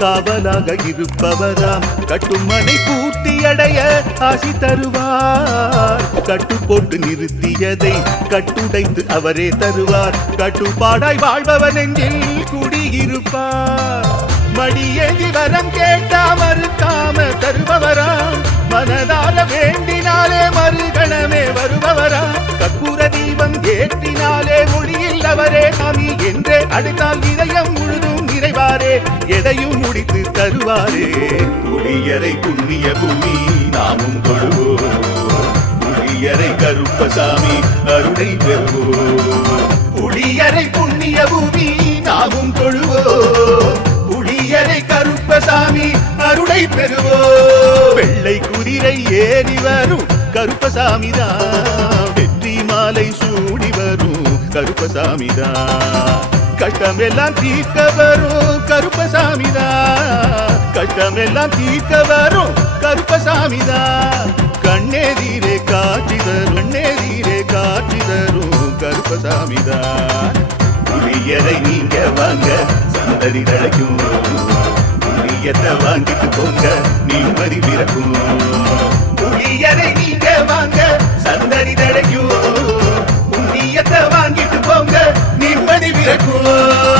காவலாக இருப்பவராம் கட்டுமனை பூர்த்தி அடைய ஆசி தருவார். கட்டு போட்டு நிறுத்தியதை கட்டுடைத்து அவரே தருவார். கட்டுப்பாடாய் வாழ்பவன் நெஞ்சில் குடியிருப்பார். மடியேந்தி வரம் கேட்டா மறுக்காம தருபவராம். மனதார வேண்டினாலே மறுகணமே வருபவராம். கற்பூர தீபம் ஏற்றினாலே மொழியில் அவரே சாமி என்றே அழைத்தால் இதயம் முழுதும் நிறைவாரே. எதையும் முடித்து தருவாரே. புளியரை புண்ணிய பூமி நாமும் தொழுவோம். புளியரை கருப்பசாமி அருளை பெறுவோம். புளியரை புண்ணிய பூமி நாமும் தொழுவோம். புளியரை கருப்பசாமி அருளை பெறுவோம். வெள்ளை குதிரை ஏறி வரும் கருப்பசாமிதான். வெற்றி மாலை சூடி வரும் கருப்பசாமிதான். கஷ்டமெல்லாம் தீர்க்க வரும் கருப்பசாமிதான். கஷ்டமெல்லாம் தீர்க்க வரும் கருப்பசாமிதான். கண்ணெதிரே காட்சி தரும் கண்ணெதிரே காட்சி தரும் கருப்பசாமிதான். புளியரை நீங்க வாங்க சந்ததி தழைக்கும். புளியத்தை வாங்கிட்டு போங்க நிம்மதி பிறக்கும். புளியரை நீங்க வாங்க சந்ததி தழைக்கும். புண்ணியத்தை வாங்கிட்டு போங்க நிம்மதி பிறக்கும்.